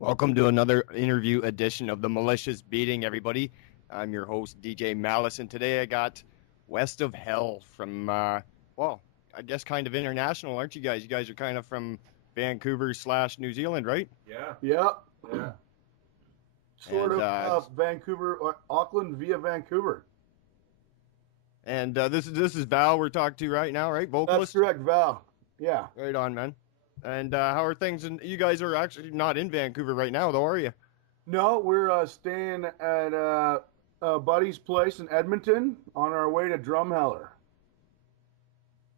Welcome to another interview edition of the Malicious Beating, everybody. I'm your host, DJ Malice, and today I got West of Hell from, well, I guess kind of international, aren't you guys? You guys are kind of from Vancouver/New Zealand, right? Yeah. Yeah. Sort of Vancouver or Auckland via Vancouver. And this is Val we're talking to right now, right? Vocalist? That's correct, Val. Yeah. Right on, man. And how are things? And you guys are actually not in Vancouver right now, though, are you? No, we're staying at a buddy's place in Edmonton on our way to Drumheller.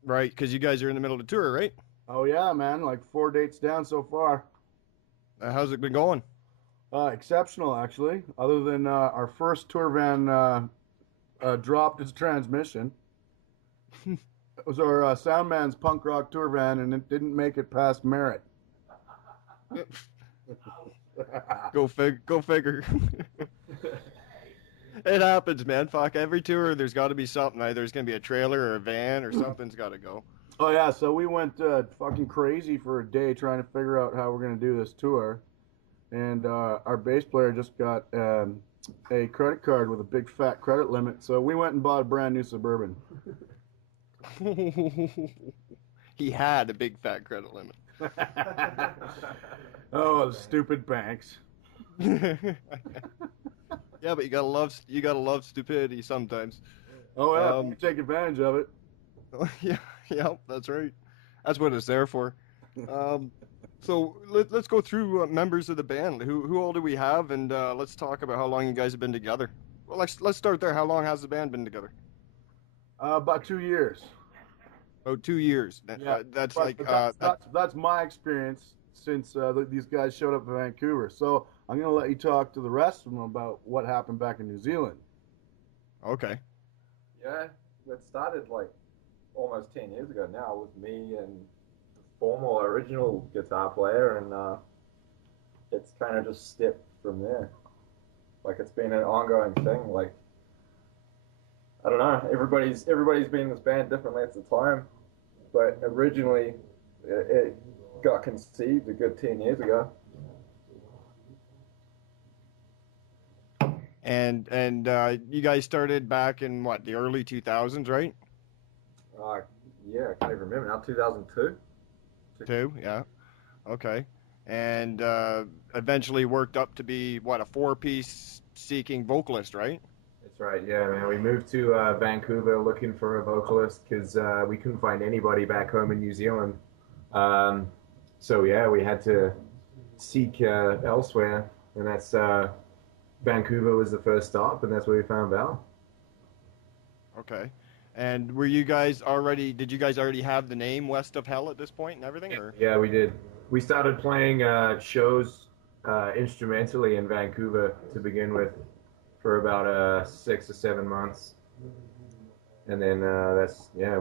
Right, because you guys are in the middle of the tour, right? Oh, yeah, man. Like 4 dates down so far. How's it been going? Exceptional, actually. Other than our first tour van dropped its transmission. It was our Soundman's punk rock tour van, and it didn't make it past Merritt. Go figure. It happens, man. Fuck, every tour there's got to be something. Either there's going to be a trailer or a van or something's got to go. Oh, yeah, so we went fucking crazy for a day trying to figure out how we're going to do this tour. And our bass player just got a credit card with a big fat credit limit, so we went and bought a brand new Suburban. He had a big fat credit limit. Oh, stupid banks. Yeah, but you gotta love stupidity sometimes. Oh yeah, you take advantage of it. Yeah, that's right. That's what it's there for. So let's go through members of the band. Who all do we have, and let's talk about how long you guys have been together. Well, let's start there. How long has the band been together? About 2 years. Oh, 2 years. Yeah, that's my experience since these guys showed up in Vancouver. So I'm going to let you talk to the rest of them about what happened back in New Zealand. Okay. Yeah, it started like almost 10 years ago now with me and the former original guitar player, and it's kind of just stepped from there. Like, it's been an ongoing thing. Like, I don't know, everybody's been in this band different lengths of time, but originally it got conceived a good 10 years ago. And you guys started back in what, the early 2000s, right? Yeah, I can't even remember now. 2002. Yeah. Okay. And eventually worked up to be what, a four-piece seeking vocalist, right? That's right, yeah, man. We moved to Vancouver looking for a vocalist because we couldn't find anybody back home in New Zealand. So, yeah, we had to seek elsewhere, and that's Vancouver was the first stop, and that's where we found Val. Okay. And did you guys already have the name West of Hell at this point and everything? Or? Yeah, we did. We started playing shows instrumentally in Vancouver to begin with, for about 6 or 7 months, and then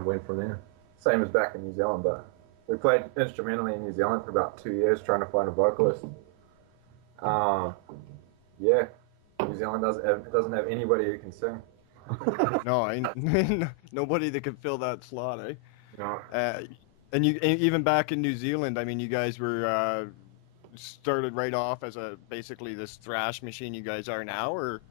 went from there. Same as back in New Zealand, but we played instrumentally in New Zealand for about 2 years trying to find a vocalist. Yeah, New Zealand doesn't have anybody who can sing. No, nobody that could fill that slot, eh? No. And even back in New Zealand, I mean, you guys were started right off as basically this thrash machine you guys are now, or?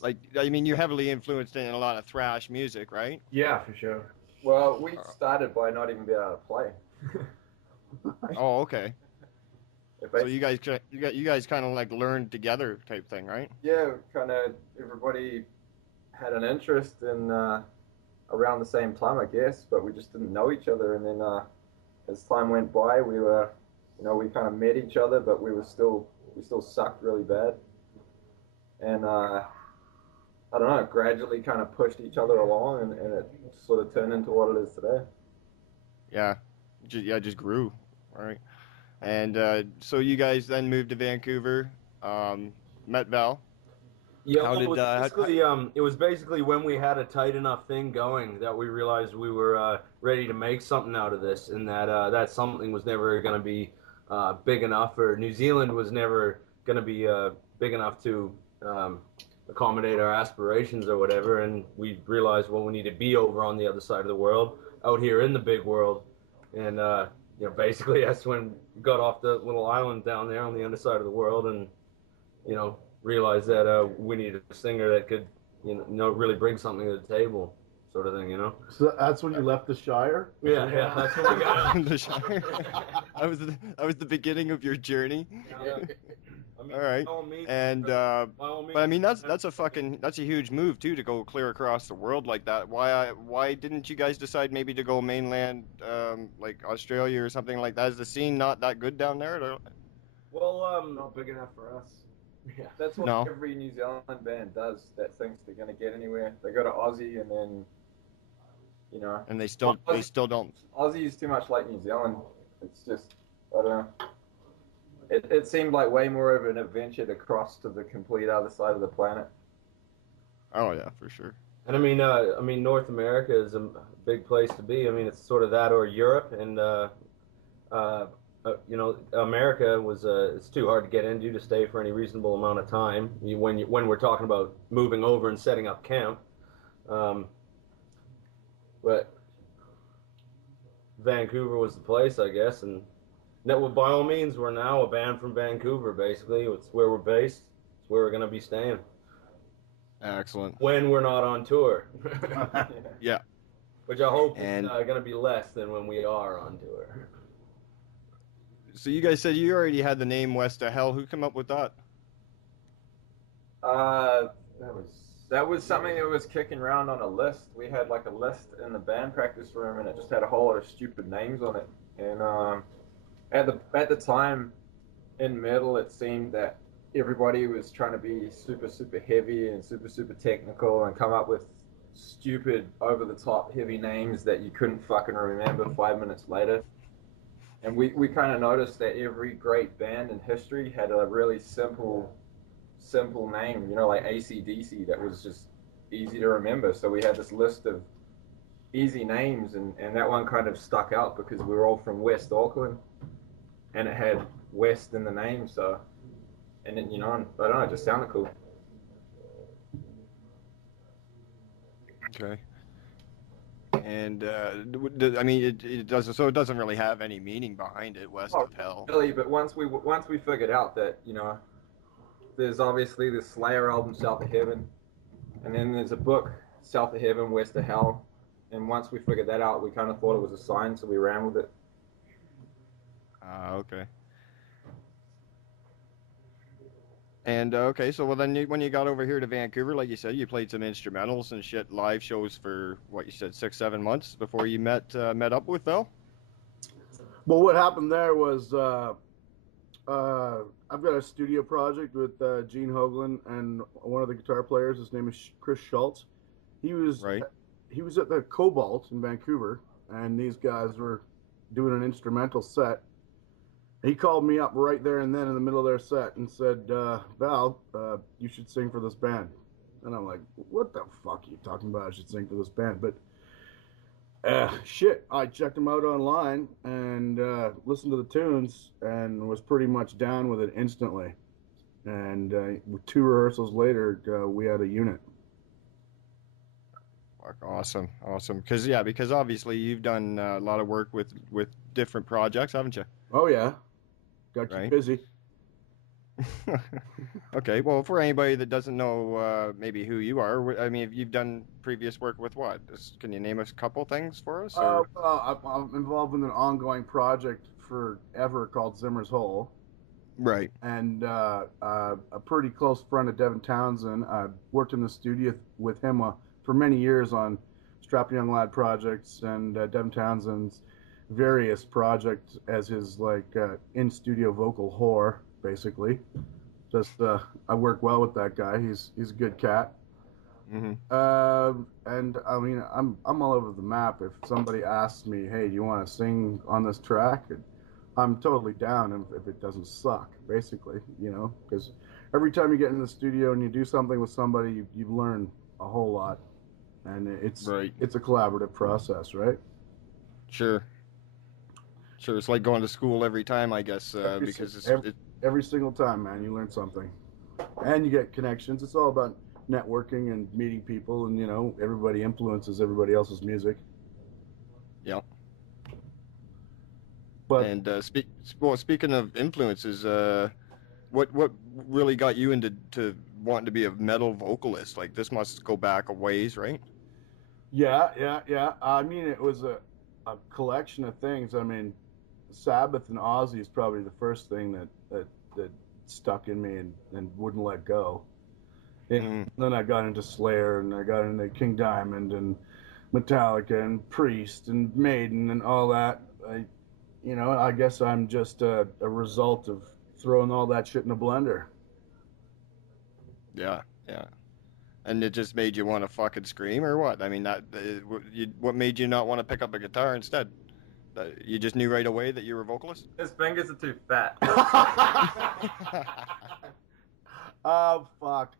Like, I mean, you're heavily influenced in a lot of thrash music, right? Yeah, for sure. Well, we started by not even being able to play. Oh, okay. So you guys kind of like learned together type thing, right? Yeah, kind of. Everybody had an interest in around the same time, I guess, but we just didn't know each other. And then as time went by, we kind of met each other, but we still sucked really bad. And I don't know, gradually kind of pushed each other along, and it sort of turned into what it is today. Yeah, just grew, all right. And so you guys then moved to Vancouver, met Val. Yeah, it was basically when we had a tight enough thing going that we realized we were ready to make something out of this, and that something was never going to be big enough, or New Zealand was never going to be big enough to accommodate our aspirations or whatever, and we realized, well, we need to be over on the other side of the world, out here in the big world, and you know, basically that's when we got off the little island down there on the underside of the world, and you know, realized that we needed a singer that could, you know, really bring something to the table, sort of thing, you know. So that's when you left the Shire? Yeah, that's when we got The Shire. That was the beginning of your journey. Yeah. I mean, All right. by all means, And by all means, but I mean that's a huge move too, to go clear across the world like that. Why didn't you guys decide maybe to go mainland, like Australia or something like that? Is the scene not that good down there? well, Not big enough for us. yeah. That's what No. every New Zealand band does that thinks they're going to get anywhere. They go to Aussie and then, you know. And they still don't. Aussie is too much like New Zealand. It's just, I don't know. It seemed like way more of an adventure to cross to the complete other side of the planet. Oh yeah, for sure. And I mean, North America is a big place to be. I mean, it's sort of that or Europe, and you know, America was it's too hard to get into to stay for any reasonable amount of time. When we're talking about moving over and setting up camp, but Vancouver was the place, I guess, and that, well, by all means, we're now a band from Vancouver. Basically, it's where we're based. It's where we're going to be staying Excellent. when we're not on tour. Yeah. Which I hope And- is going to be less than when we are on tour. So you guys said you already had the name West of Hell. Who came up with that? That was something that was kicking around on a list. We had like a list in the band practice room, and it just had a whole lot of stupid names on it. And at the time in metal, it seemed that everybody was trying to be super, super heavy and super, super technical and come up with stupid, over-the-top, heavy names that you couldn't fucking remember 5 minutes later. And we kind of noticed that every great band in history had a really simple name, you know, like AC/DC, that was just easy to remember. So we had this list of easy names, and that one kind of stuck out because we were all from West Auckland, and it had West in the name, so, and then, you know, I don't know, it just sounded cool. Okay. And I mean, it doesn't. So it doesn't really have any meaning behind it. West of Hell. Really, but once we figured out that, you know, there's obviously the Slayer album South of Heaven, and then there's a book South of Heaven, West of Hell, and once we figured that out, we kind of thought it was a sign, so we ran with it. Okay. And okay, so well then when you got over here to Vancouver, like you said, you played some instrumentals and shit, live shows for what you said 6-7 months before you met up with Phil. Well, what happened there was I've got a studio project with Gene Hoagland and one of the guitar players. His name is Chris Schultz. He was at the Cobalt in Vancouver, and these guys were doing an instrumental set. He called me up right there and then in the middle of their set and said, Val, you should sing for this band. And I'm like, what the fuck are you talking about? I should sing for this band. But shit, I checked them out online and listened to the tunes and was pretty much down with it instantly. And 2 rehearsals later, we had a unit. Awesome. Because obviously you've done a lot of work with different projects, haven't you? Oh, yeah. Got you busy. Okay, well, for anybody that doesn't know maybe who you are, I mean, you've done previous work with what? Can you name a couple things for us? Well, I'm involved in an ongoing project forever called Zimmer's Hole. Right. And a pretty close friend of Devin Townsend. I worked in the studio with him for many years on Strap Young Lad projects and Devin Townsend's various projects as his in-studio vocal whore, basically. Just I work well with that guy. He's a good cat. Mm-hmm. And I mean, I'm all over the map. If somebody asks me, hey, do you want to sing on this track? I'm totally down if it doesn't suck, basically, you know, because every time you get in the studio and you do something with somebody, you learn a whole lot, and it's a collaborative process, right? Sure, it's like going to school every time, I guess, because every single time, man, you learn something, and you get connections. It's all about networking and meeting people, and, you know, everybody influences everybody else's music. Yeah. But And speaking of influences, what really got you into wanting to be a metal vocalist? Like, this must go back a ways, right? yeah. I mean, it was a collection of things. I mean, Sabbath and Ozzy is probably the first thing that stuck in me and wouldn't let go. And then I got into Slayer, and I got into King Diamond and Metallica and Priest and Maiden and all that. I guess I'm just a result of throwing all that shit in a blender. Yeah. And it just made you want to fucking scream, or what? I mean, what made you not want to pick up a guitar instead? You just knew right away that you were a vocalist? His fingers are too fat. Oh, fuck.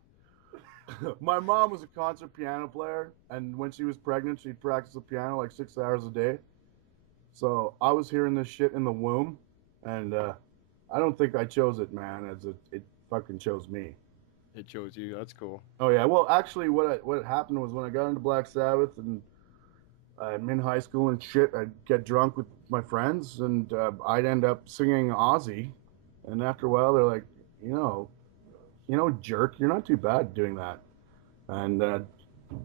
My mom was a concert piano player, and when she was pregnant, she'd practice the piano like 6 hours a day. So I was hearing this shit in the womb, and I don't think I chose it, man. It fucking chose me. It chose you. That's cool. Oh yeah. Well, actually, what happened was when I got into Black Sabbath and I'm in high school and shit, I'd get drunk with my friends, and I'd end up singing Ozzy, and after a while, they're like, jerk, you're not too bad doing that, and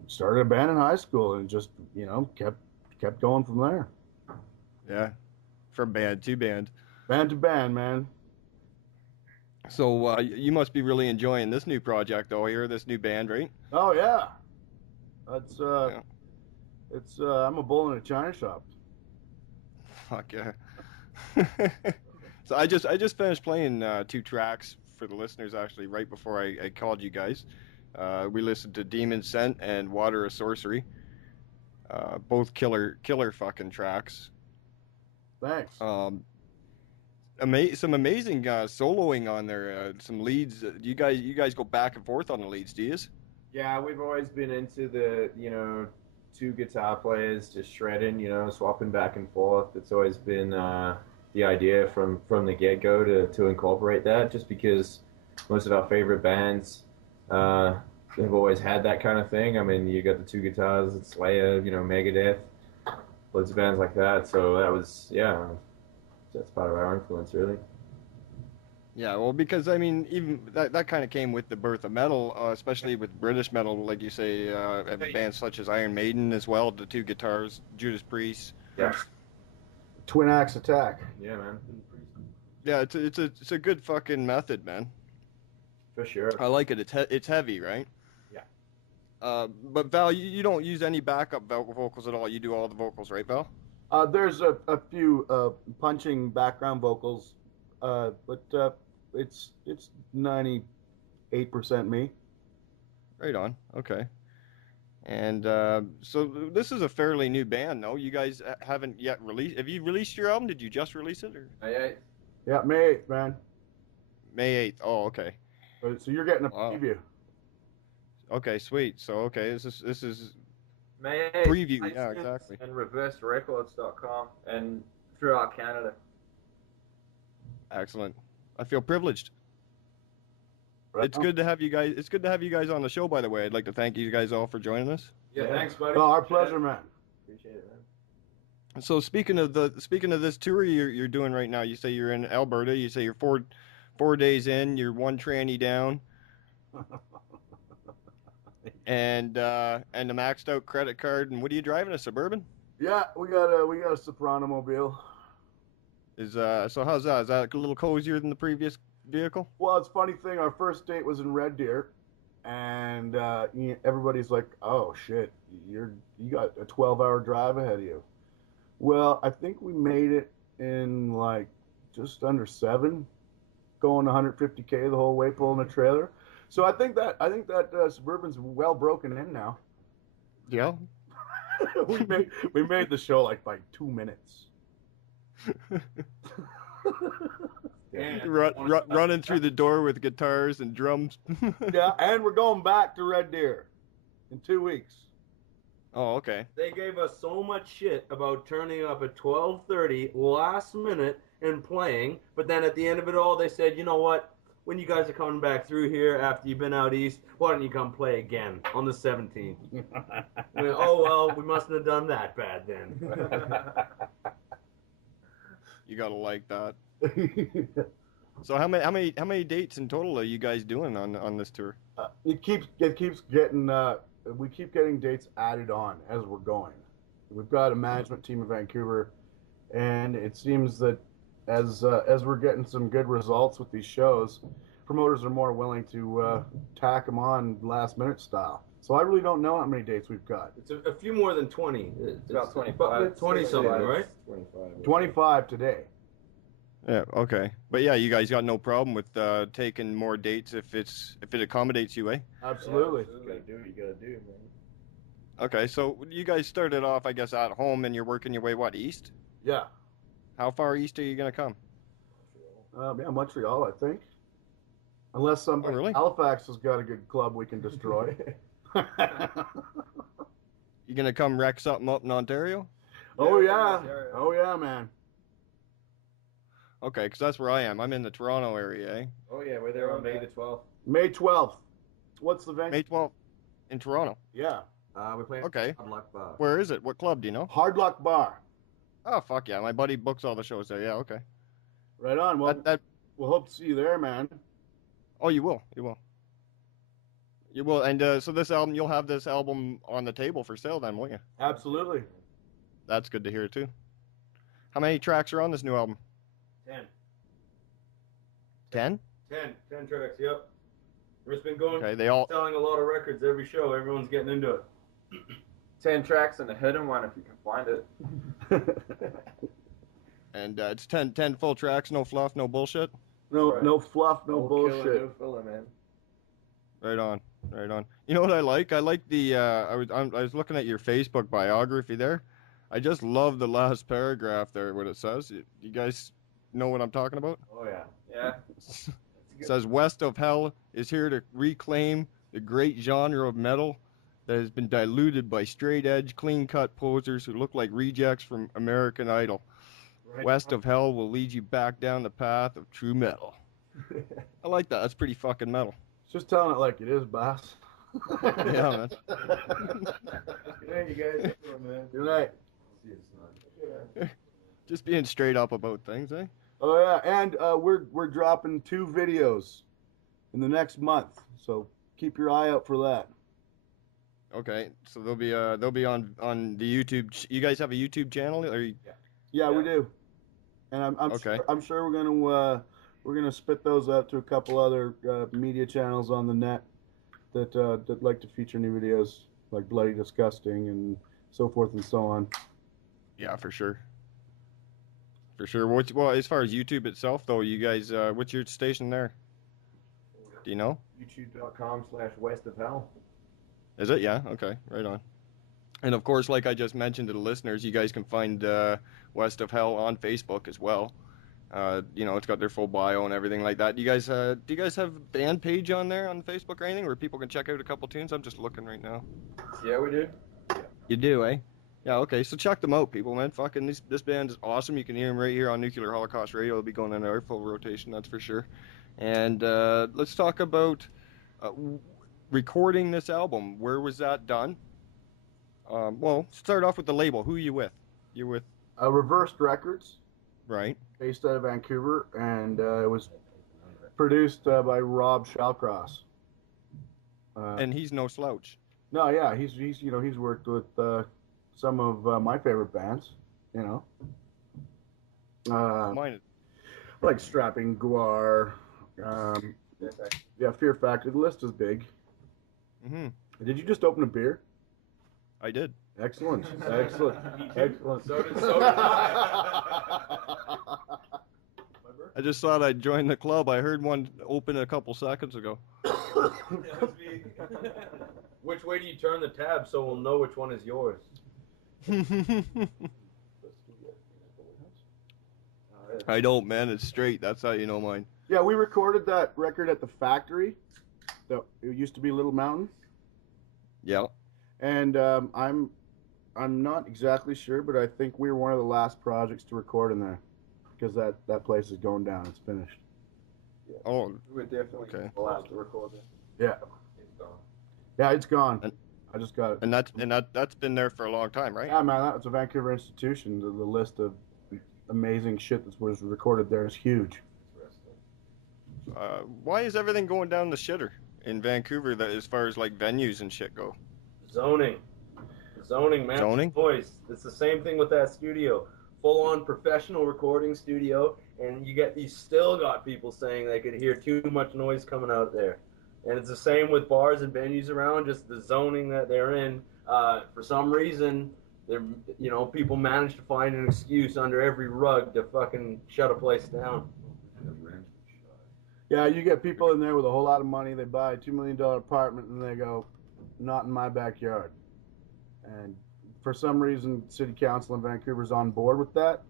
started a band in high school and just kept going from there. Yeah, from band to band. Band to band, man. So you must be really enjoying this new project, though. Here, this new band, right? Oh yeah, that's it's I'm a bull in a china shop. Fuck yeah. So I just finished playing 2 tracks for the listeners, actually, right before I called you guys. We listened to Demon Scent and Water of Sorcery. Both killer fucking tracks. Thanks. Some amazing soloing on there. Some leads. You guys go back and forth on the leads, do you? Yeah, we've always been into the 2 guitar players just shredding, swapping back and forth. It's always been the idea from the get-go to incorporate that, just because most of our favorite bands have always had that kind of thing. I mean, you got the 2 guitars, it's Slayer, Megadeth, loads of bands like that. So that was, that's part of our influence, really. Yeah, well, because I mean, even that kind of came with the birth of metal, especially with British metal, like you say, bands such as Iron Maiden as well. The 2 guitars, Judas Priest. Yeah. Twin Axe Attack. Yeah, man. Yeah, it's a good fucking method, man. For sure. I like it. It's heavy, right? Yeah. But Val, you don't use any backup vocals at all. You do all the vocals, right, Val? There's a few punching background vocals, but it's 98% me. Right on. Okay. And so this is a fairly new band, though. You guys haven't yet released. Have you released your album? Did you just release it? Or? Yeah, May 8th, man. May 8th. Oh, okay. So you're getting a preview. Okay, sweet. So this is May 8th, preview. iTunes Yeah, exactly. And reverserecords.com and throughout Canada. Excellent. I feel privileged. Right It's good to have you guys. It's good to have you guys on the show. By the way, I'd like to thank you guys all for joining us. Yeah, thanks, buddy. Oh, our pleasure, man. Appreciate it, man. So speaking of this tour you're doing right now, you say you're in Alberta. You say you're four days in. You're 1 tranny down. And the maxed out credit card. And what are you driving? A Suburban? Yeah, we got a Soprano mobile. So how's that? Is that a little cozier than the previous vehicle? Well, it's a funny thing. Our first date was in Red Deer, and everybody's like, "Oh shit, you got a 12-hour drive ahead of you." Well, I think we made it in like just under 7, going 150K the whole way, pulling a trailer. So I think that Suburban's well broken in now. Yeah. we made the show like by 2 minutes. Running through the door with guitars and drums. Yeah, and we're going back to Red Deer in 2 weeks. Oh, okay. They gave us so much shit about turning up at 12:30 last minute and playing, but then at the end of it all, they said, you know what? When you guys are coming back through here after you've been out east, why don't you come play again on the 17th? Oh, well, we mustn't have done that bad then. You gotta like that. So how many dates in total are you guys doing on this tour? It keeps getting we keep getting dates added on as we're going. We've got a management team in Vancouver, and it seems that as we're getting some good results with these shows, promoters are more willing to tack them on last minute style. So I really don't know how many dates we've got. It's a few more than 20. It's about 25. 20 something, right? 25. 25 today. Yeah, okay. But yeah, you guys got no problem with taking more dates if it accommodates you, eh? Absolutely. You gotta do what you gotta do, man. Okay, so you guys started off, I guess, at home, and you're working your way, what, east? Yeah. How far east are you going to come? Yeah, Montreal, I think. Unless somebody, really? Halifax has got a good club we can destroy. You going to come wreck something up in Ontario? Oh, yeah. Oh, yeah, man. Okay, because that's where I am. I'm in the Toronto area, eh? Oh yeah, we're there on May the 12th. May 12th. What's the venue? May 12th in Toronto. Yeah. We're playing Okay. Hard Luck Bar. Where is it? What club do you know? Hard Luck Bar. Oh, fuck yeah. My buddy books all the shows there. Yeah, okay. Right on. Well, That we'll hope to see you there, man. Oh, you will. You will. You will. And so this album, you'll have this album on the table for sale then, won't you? Absolutely. That's good to hear, too. How many tracks are on this new album? 10. 10? 10 tracks, yep. It's been going, Okay, they all... selling a lot of records every show. Everyone's getting into it. 10 tracks and a hidden one if you can find it. And it's 10 full tracks, no fluff, no bullshit? No, Right. no fluff, no Killer, bullshit. no filler, man. Right on, right on. You know what I like? I like the, I was looking at your Facebook biography there. I just love the last paragraph there, what it says. You guys know what I'm talking about? Oh yeah. Yeah. It says, West of Hell is here to reclaim the great genre of metal that has been diluted by straight-edge, clean-cut posers who look like rejects from American Idol. Right. West of Hell will lead you back down the path of true metal. I like that. That's pretty fucking metal. Just telling it like it is, boss. Yeah, man. Good night, you guys. Man. Good night. Just being straight up about things, eh? Oh yeah, and we're dropping 2 videos in the next month, so keep your eye out for that. Okay, so they'll be on the YouTube. You guys have a YouTube channel, or you... Yeah, we do. And I'm Okay. I'm sure we're gonna spit those out to a couple other media channels on the net that like to feature new videos like Bloody Disgusting and so forth and so on. Yeah, for sure. For sure. Well, as far as YouTube itself, though, you guys, what's your station there? Do you know? YouTube.com/West of Hell. Is it? Yeah. Okay. Right on. And of course, like I just mentioned to the listeners, you guys can find West of Hell on Facebook as well. You know, it's got their full bio and everything like that. Do you guys have a band page on there on Facebook or anything where people can check out a couple tunes? I'm just looking right now. Yeah, we do. You do, eh? Yeah, okay, so check them out, people, man. Fucking this band is awesome. You can hear them right here on Nuclear Holocaust Radio. It'll be going in our full rotation, that's for sure. And let's talk about recording this album. Where was that done? Well, start off with the label. Who are you with? You're with... Reversed Records, Right. based out of Vancouver, and it was produced by Rob Shallcross. And he's no slouch. No, yeah, he's worked with some of my favorite bands, Mine. like Strapping Guar, Fear Factory. The list is big. Mm-hmm. Did you just open a beer? I did. Excellent, excellent, excellent. So did I. I just thought I'd join the club. I heard one open a couple seconds ago. Which way do you turn the tab so we'll know which one is yours? I don't, man. It's straight. That's how you know mine. Yeah, we recorded that record at the factory. It used to be Little Mountain. Yeah. And I'm not exactly sure, but I think we were one of the last projects to record in there, because that place is going down. It's finished. Yeah. Oh, We're definitely okay. the last to record it. Yeah. It's gone. Yeah, it's gone. And- I just got it. and that's been there for a long time, right? Yeah, man, that's a Vancouver institution. The list of amazing shit that was recorded there is huge. Why is everything going down the shitter in Vancouver that as far as like venues and shit go? Zoning, man. Zoning? Boys, it's the same thing with that studio. Full-on professional recording studio, and you still got people saying they could hear too much noise coming out there. And it's the same with bars and venues around, just the zoning that they're in. For some reason, people manage to find an excuse under every rug to fucking shut a place down. Yeah, you get people in there with a whole lot of money. They buy a $2 million apartment and they go, not in my backyard. And for some reason, City Council in Vancouver's on board with that.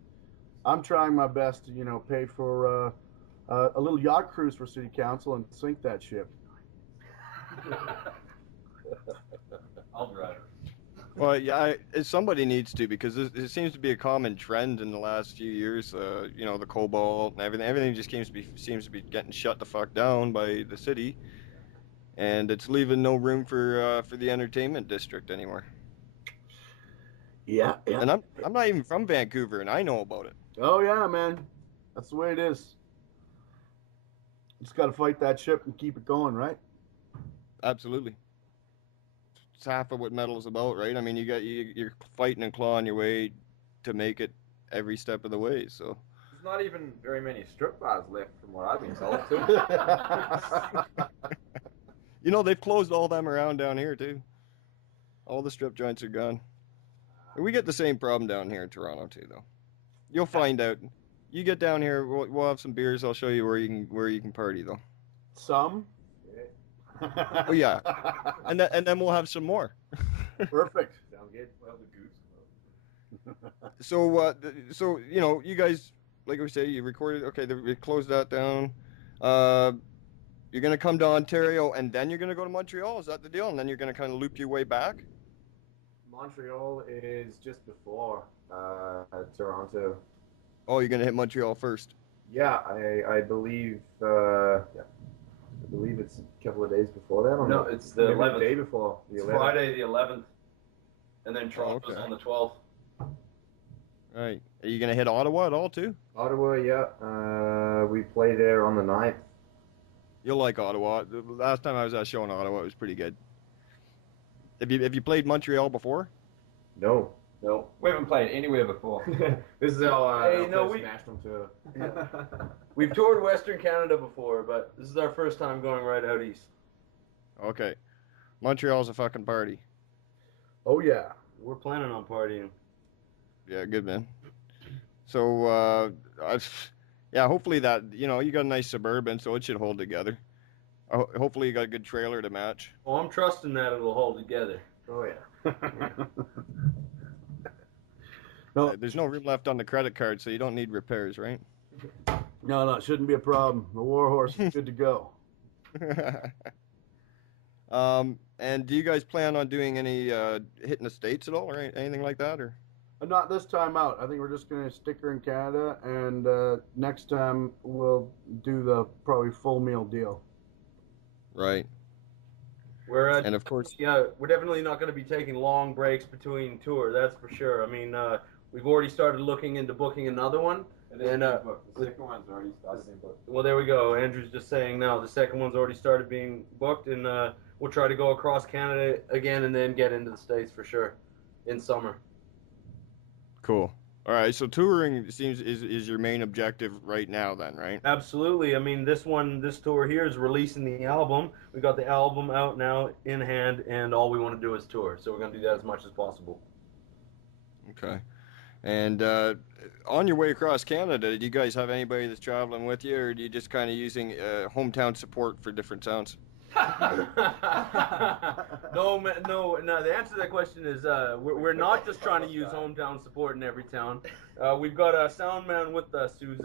I'm trying my best to, pay for a little yacht cruise for City Council and sink that ship. I'll drive it. Well, yeah, somebody needs to, because it seems to be a common trend in the last few years. The cobalt and everything just seems to be getting shut the fuck down by the city, and it's leaving no room for the entertainment district anymore. Yeah. And I'm not even from Vancouver, and I know about it. Oh yeah, man, that's the way it is. Just got to fight that ship and keep it going, right? Absolutely. It's half of what metal's about, right? I mean, you're fighting and clawing your way to make it every step of the way. So there's not even very many strip bars left, from what I've been told. Too. They've closed all them around down here too. All the strip joints are gone. We get the same problem down here in Toronto too, though. You'll find out. You get down here, we'll have some beers. I'll show you where you can party, though. Some. Oh yeah, and then we'll have some more. Perfect. Sounds good. We'll have the goose. So you guys, like we say, you recorded. Okay, we closed that down. You're gonna come to Ontario, and then you're gonna go to Montreal. Is that the deal? And then you're gonna kind of loop your way back. Montreal is just before Toronto. Oh, you're gonna hit Montreal first. Yeah, I believe. I believe it's a couple of days before that. No, it's the 11th. Day before. It's Friday the 11th, and then Toronto's on the 12th. Right. Are you gonna hit Ottawa at all too? Ottawa, yeah. We play there on the 9th. You'll like Ottawa. The last time I was at a show in Ottawa, it was pretty good. Have you played Montreal before? No. We haven't played anywhere before. This is our first national tour. We've toured Western Canada before, but this is our first time going right out east. Okay. Montreal's a fucking party. Oh yeah. We're planning on partying. Yeah, good man. So, hopefully that, you got a nice Suburban, so it should hold together. Hopefully you got a good trailer to match. Oh, I'm trusting that it'll hold together. Oh yeah. No, There's no room left on the credit card, so you don't need repairs, right? no, it shouldn't be a problem. The Warhorse is good to go. And do you guys plan on doing any hitting the States at all, or anything like that, or? Not this time out. I think we're just going to stick her in Canada, and next time we'll do the probably full meal deal. Right. And of course, we're definitely not going to be taking long breaks between tours. That's for sure. I mean, we've already started looking into booking another one. And the second one's already started being booked. Well, there we go. Andrew's just saying now the second one's already started being booked, and we'll try to go across Canada again and then get into the States for sure in summer. Cool. All right, so touring is your main objective right now then, right? Absolutely. I mean, this tour here is releasing the album. We got the album out now in hand, and all we want to do is tour. So we're going to do that as much as possible. Okay. And on your way across Canada, do you guys have anybody that's traveling with you, or are you just kind of using hometown support for different sounds? No. The answer to that question is we're not just trying to use hometown support in every town. We've got a sound man with us who's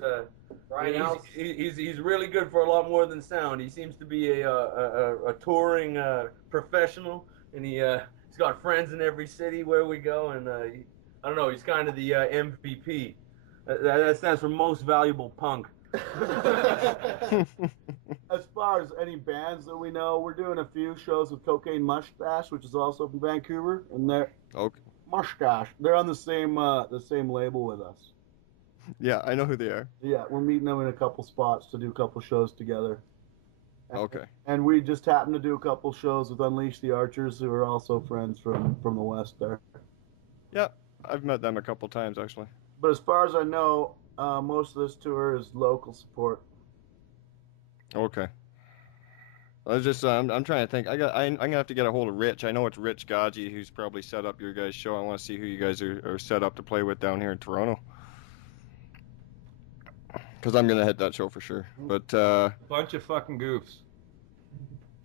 he's really good for a lot more than sound. He seems to be a touring professional, and he's got friends in every city where we go, and I don't know. He's kind of the MVP. That stands for most valuable punk. As far as any bands that we know, we're doing a few shows with Cocaine Mustache, which is also from Vancouver, and they're okay. Mustache. They're on the same label with us. Yeah, I know who they are. Yeah, we're meeting them in a couple spots to do a couple shows together. Okay. And we just happened to do a couple shows with Unleash the Archers, who are also friends from the West there. Yeah, I've met them a couple times actually. But as far as I know, most of this tour is local support. Okay. I was just I'm trying to think. I'm gonna have to get a hold of Rich. I know it's Rich Gaji who's probably set up your guys' show. I want to see who you guys are set up to play with down here in Toronto. Because I'm gonna hit that show for sure. But bunch of fucking goofs.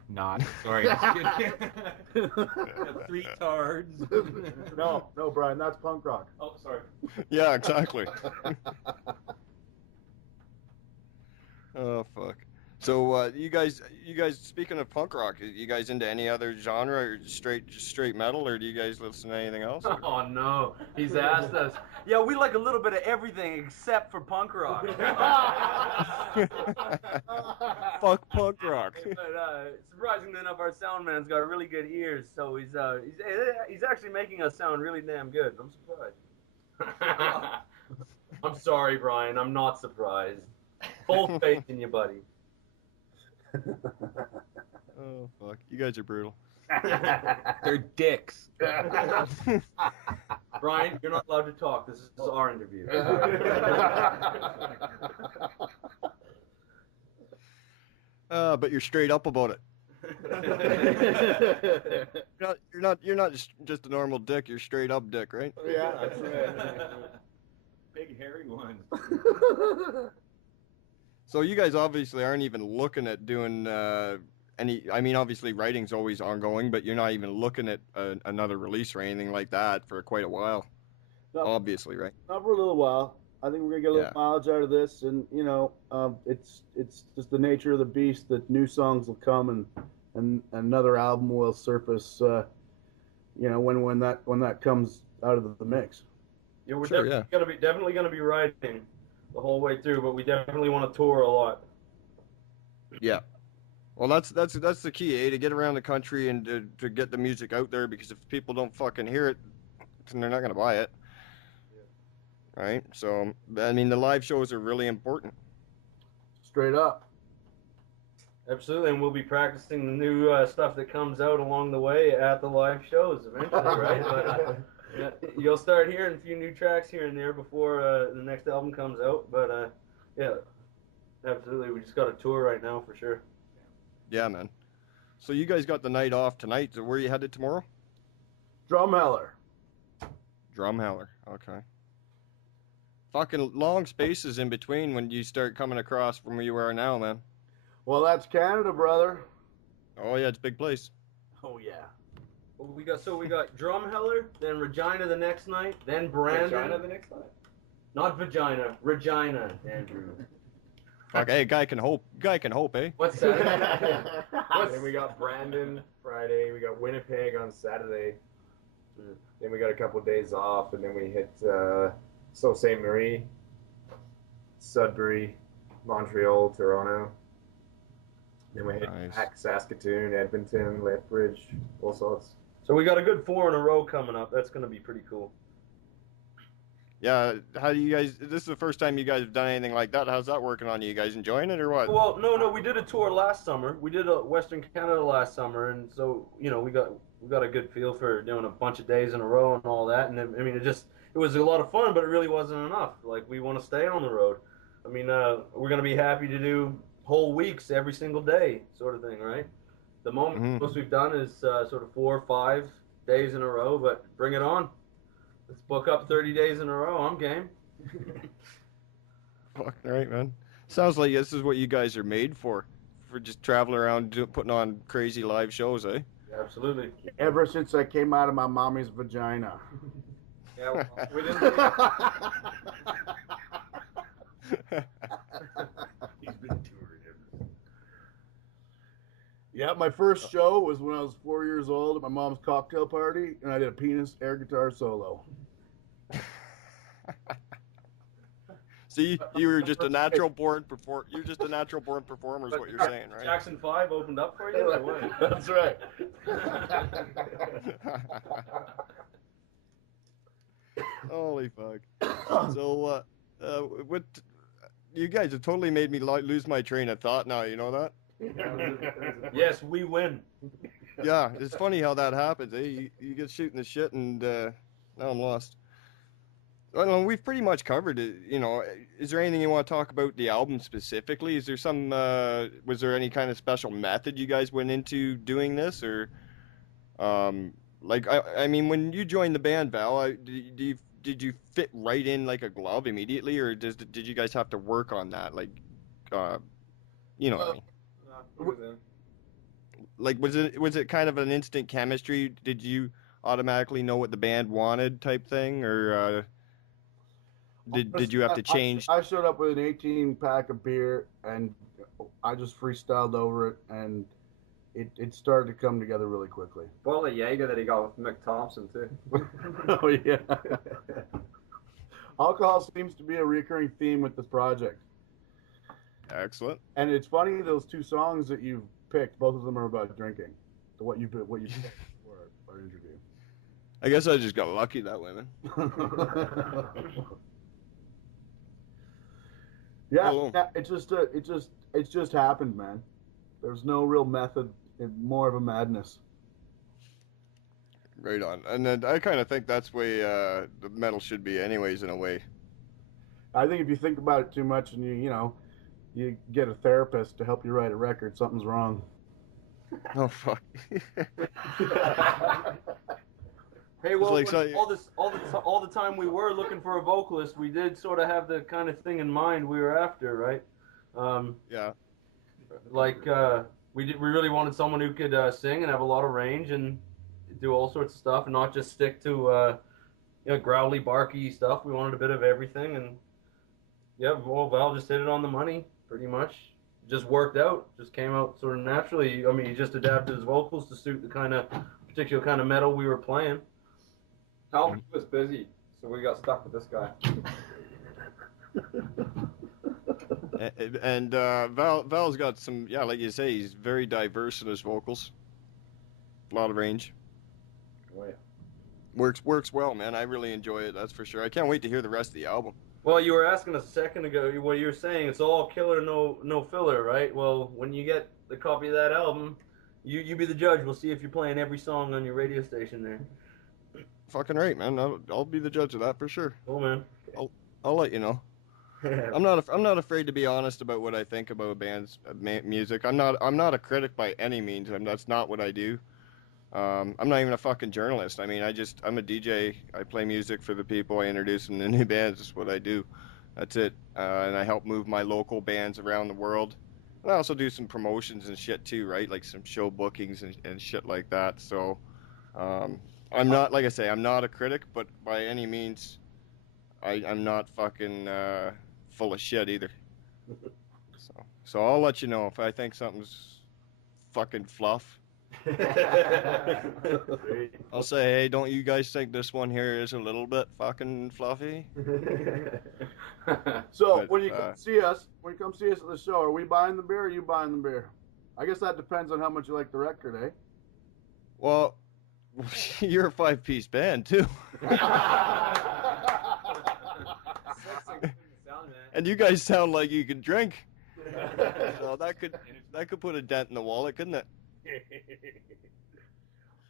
Not sorry. Just kidding. 3 tards. No, Brian, that's punk rock. Oh, sorry. yeah, exactly. Oh fuck. So you guys, speaking of punk rock, you guys into any other genre, or straight metal, or do you guys listen to anything else? Or? Oh no, he's asked us. Yeah, we like a little bit of everything except for punk rock. Fuck punk rock. But surprisingly enough, our sound man's got really good ears, so he's actually making us sound really damn good. I'm surprised. I'm sorry, Brian. I'm not surprised. Full faith in you, buddy. Oh fuck, you guys are brutal. They're dicks. Brian, you're not allowed to talk. This is our interview. But you're straight up about it. You're not just a normal dick. You're straight up dick, right? Yeah, that's right. Big hairy ones. So you guys obviously aren't even looking at doing any. I mean, obviously writing's always ongoing, but you're not even looking at another release or anything like that for quite a while. No, obviously, right? not for a little while. I think we're gonna get a little mileage out of this, and it's just the nature of the beast that new songs will come and another album will surface. When that comes out of the mix. Yeah, we're Sure, definitely gonna be writing the whole way through, but we definitely want to tour a lot. Yeah. Well, that's the key, to get around the country and to get the music out there, because if people don't fucking hear it, then they're not gonna buy it. Yeah. Right. So, I mean, the live shows are really important. Straight up. Absolutely, and we'll be practicing the new stuff that comes out along the way at the live shows eventually, right? But, you'll start hearing a few new tracks here and there before the next album comes out. But yeah, absolutely, we just got a tour right now for sure. Yeah, man. So you guys got the night off tonight. So where are you headed tomorrow? Drumheller. Drumheller. Okay. Fucking long spaces in between when you start coming across from where you are now, man. Well, that's Canada, brother. Oh yeah, it's a big place. Oh yeah. Well, we got Drumheller, then Regina the next night, then Brandon. Regina the next night? Not vagina, Regina, Andrew. Okay, guy can hope, eh? What's that? Then we got Brandon Friday. We got Winnipeg on Saturday. Then we got a couple days off, and then we hit Sault Ste. Marie, Sudbury, Montreal, Toronto. Then we hit back Saskatoon, Edmonton, Lethbridge, all sorts. So we got a good 4 in a row coming up. That's going to be pretty cool. Yeah, how do you guys, this is the first time you guys have done anything like that. How's that working on you? You guys enjoying it or what? Well, no, we did a tour last summer. We did a Western Canada last summer, and so, we got a good feel for doing a bunch of days in a row and all that. And I mean, it was a lot of fun, but it really wasn't enough. Like, we want to stay on the road. I mean, we're going to be happy to do whole weeks every single day sort of thing, right? The most we've done is sort of 4 or 5 days in a row, but bring it on. Let's book up 30 days in a row. I'm game. Fuck, right, man. Sounds like this is what you guys are made for just traveling around putting on crazy live shows, eh? Yeah, absolutely. Ever since I came out of my mommy's vagina. Yeah, well, we didn't. He's been touring ever. Yeah, my first show was when I was 4 years old at my mom's cocktail party, and I did a penis air guitar solo. See, you were just a natural born performer. You're just a natural born performer, is what you're saying, right? Jackson 5 opened up for you. Or what? That's right. Holy fuck! So, What? You guys have totally made me lose my train of thought now. You know that? Yes, we win. Yeah, it's funny how that happens. Eh? You get shooting the shit, and now I'm lost. Well, we've pretty much covered it. You know, is there anything you want to talk about the album specifically? Is there some? Was there any kind of special method you guys went into doing this, or, like I mean, when you joined the band, Val, did you fit right in like a glove immediately, or did you guys have to work on that? Like, you know what I mean? It was in. Like, was it kind of an instant chemistry? Did you automatically know what the band wanted, type thing, or did you have to change? I showed up with an 18-pack of beer, and I just freestyled over it, and it started to come together really quickly. Well, the Jaeger that he got with Mick Thompson, too. Oh, yeah. Alcohol seems to be a recurring theme with this project. Excellent. And it's funny, those two songs that you've picked, both of them are about drinking. What you picked for our interview. I guess I just got lucky that way, man. Yeah, it just happened, man. There's no real method, more of a madness. Right on. And then I kind of think that's the way the metal should be anyways, in a way. I think if you think about it too much and you get a therapist to help you write a record, something's wrong. Oh, fuck. Hey, well, like, all the time we were looking for a vocalist, we did sort of have the kind of thing in mind we were after, right? Yeah. Like we really wanted someone who could sing and have a lot of range and do all sorts of stuff, and not just stick to growly, barky stuff. We wanted a bit of everything, and yeah, well, Val just hit it on the money, pretty much. Just worked out, just came out sort of naturally. I mean, he just adapted his vocals to suit the particular kind of metal we were playing. Alfie was busy, so we got stuck with this guy. And Val's got some, yeah, like you say, he's very diverse in his vocals. A lot of range. Oh, yeah. Works well, man. I really enjoy it, that's for sure. I can't wait to hear the rest of the album. Well, you were asking us a second ago what you were saying. It's all killer, no filler, right? Well, when you get the copy of that album, you be the judge. We'll see if you're playing every song on your radio station there. Fucking right, man. I'll be the judge of that for sure. Cool, man. I'll let you know. I'm not afraid to be honest about what I think about a band's music. I'm not a critic by any means. That's not what I do. I'm not even a fucking journalist. I mean, I'm a DJ. I play music for the people. I introduce them to new bands. That's what I do. That's it. And I help move my local bands around the world. And I also do some promotions and shit too, right? Like some show bookings and shit like that. So, I'm not, like I say, I'm not a critic, but by any means, I'm not fucking full of shit either. So I'll let you know if I think something's fucking fluff. I'll say, hey, don't you guys think this one here is a little bit fucking fluffy? So when you come see us at the show, are we buying the beer or are you buying the beer? I guess that depends on how much you like the record, eh? Well, you're a 5-piece band too. And you guys sound like you can drink. So that could put a dent in the wallet, couldn't it?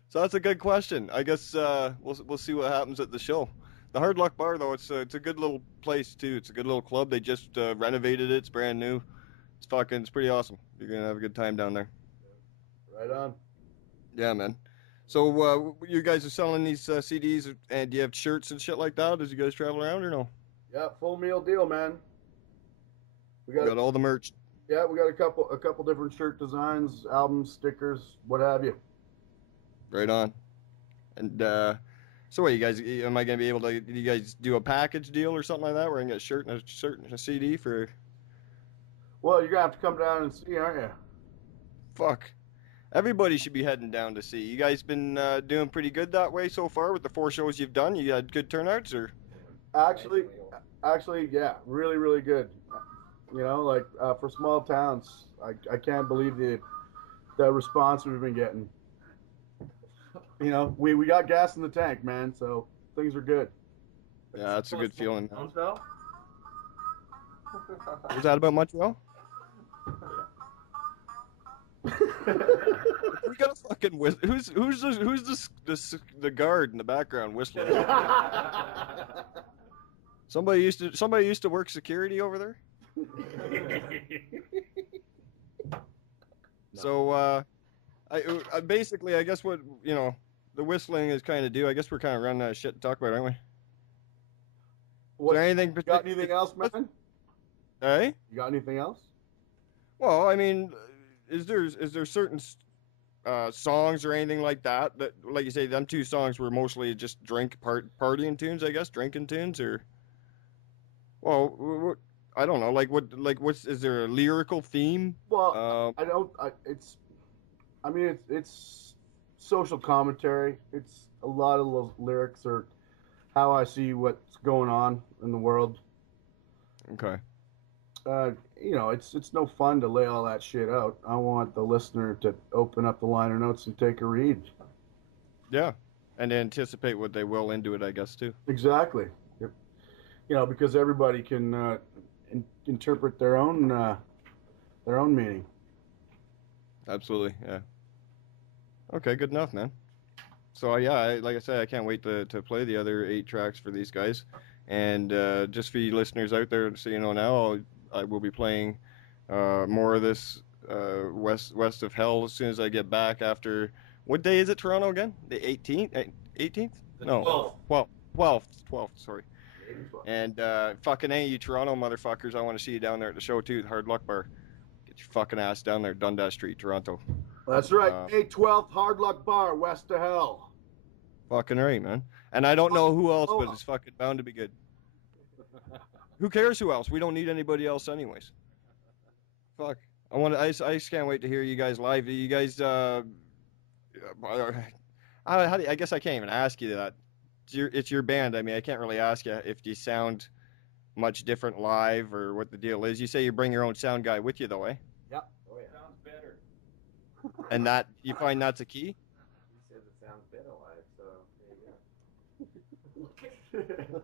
So that's a good question. I guess we'll see what happens at the show. The Hard Luck Bar, though, it's a good little place too. It's a good little club. They just renovated it. It's brand new. It's pretty awesome. You're gonna have a good time down there. Right on. Yeah, man. So you guys are selling these CDs, and do you have shirts and shit like that as you guys travel around, or no? Yeah, full meal deal, man. We got all the merch. Yeah, we got a couple different shirt designs, albums, stickers, what have you. Right on. And so what, you guys? Am I gonna be able to? Do you guys do a package deal or something like that, where I can get a shirt and a CD for? Well, you're gonna have to come down and see, aren't you? Fuck. Everybody should be heading down to see. You guys been doing pretty good that way so far with the 4 shows you've done? You had good turnouts, or? Actually, yeah, really, really good. You know, like for small towns, I can't believe the response we've been getting. You know, we got gas in the tank, man, so things are good. Yeah, that's a good feeling. Was that about Montreal? We got a fucking whistle. Who's the guard in the background whistling? Somebody used to work security over there. So I basically, I guess what the whistling is kind of due. I guess we're kind of running out of shit to talk about, aren't we? What, Is there anything? Got anything else, man? Hey? You got anything else? Well, I mean, is there certain songs or anything like that, like you say, them two songs were mostly just partying tunes, I guess, drinking tunes, or well, I don't know, is there a lyrical theme? Well, it's social commentary. It's a lot of those lyrics are how I see what's going on in the world. Okay. It's no fun to lay all that shit out. I want the listener to open up the liner notes and take a read. Yeah, and anticipate what they will into it, I guess, too. Exactly. Yep. Because everybody can interpret their own meaning. Absolutely, yeah. Okay, good enough, man. So yeah, like I said, I can't wait to play the other 8 tracks for these guys. And just for you listeners out there, so you know now, I will be playing more of this West of Hell as soon as I get back after. What day is it, Toronto, again? The 18th? 18th? No. 12th. 12th, sorry. And fucking any of you Toronto motherfuckers, I want to see you down there at the show, too, the Hard Luck Bar. Get your fucking ass down there, Dundas Street, Toronto. That's right. 812th Hard Luck Bar, West of Hell. Fucking right, man. And I don't know who else, but it's fucking bound to be good. Who cares who else? We don't need anybody else anyways. Fuck. I just can't wait to hear you guys live. You guys, I guess I can't even ask you that. It's your band. I mean, I can't really ask you if you sound much different live or what the deal is. You say you bring your own sound guy with you, though, eh? Yep. Oh, yeah. Sounds better. And that, you find that's a key? He says it sounds better live, so there you go.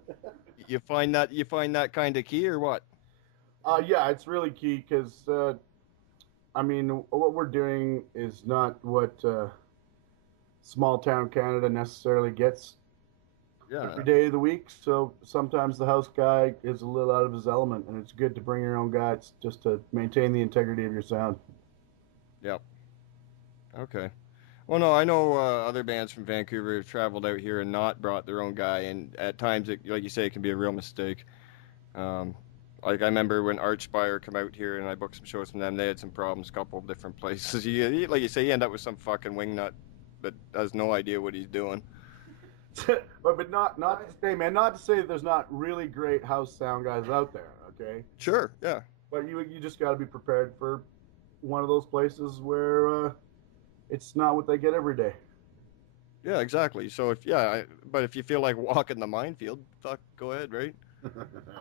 You find that kind of key or what? Yeah, it's really key because, what we're doing is not what small town Canada necessarily gets every day of the week. So sometimes the house guy is a little out of his element, and it's good to bring your own guys just to maintain the integrity of your sound. Yep. Okay. Well, no, I know other bands from Vancouver have traveled out here and not brought their own guy, and at times, like you say, it can be a real mistake. Like I remember when Archspire came out here and I booked some shows from them, they had some problems a couple of different places. Like you say, you end up with some fucking wingnut that has no idea what he's doing. but not to say, man, not to say that there's not really great house sound guys out there, okay? Sure, yeah. But you just got to be prepared for one of those places where it's not what they get every day. Yeah, exactly. So but if you feel like walking the minefield, fuck, go ahead, right?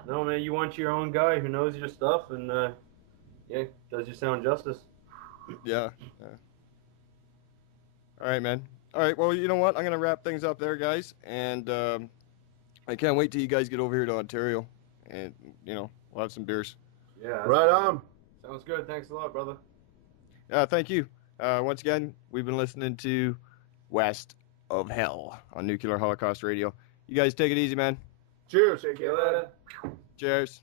No, man, you want your own guy who knows your stuff and does your sound justice. Yeah. All right, man. All right, well, you know what? I'm going to wrap things up there, guys. And I can't wait till you guys get over here to Ontario. And, we'll have some beers. Yeah. Right on. Sounds good. Thanks a lot, brother. Yeah, thank you. Once again, we've been listening to West of Hell on Nuclear Holocaust Radio. You guys take it easy, man. Cheers. Take care later. Cheers.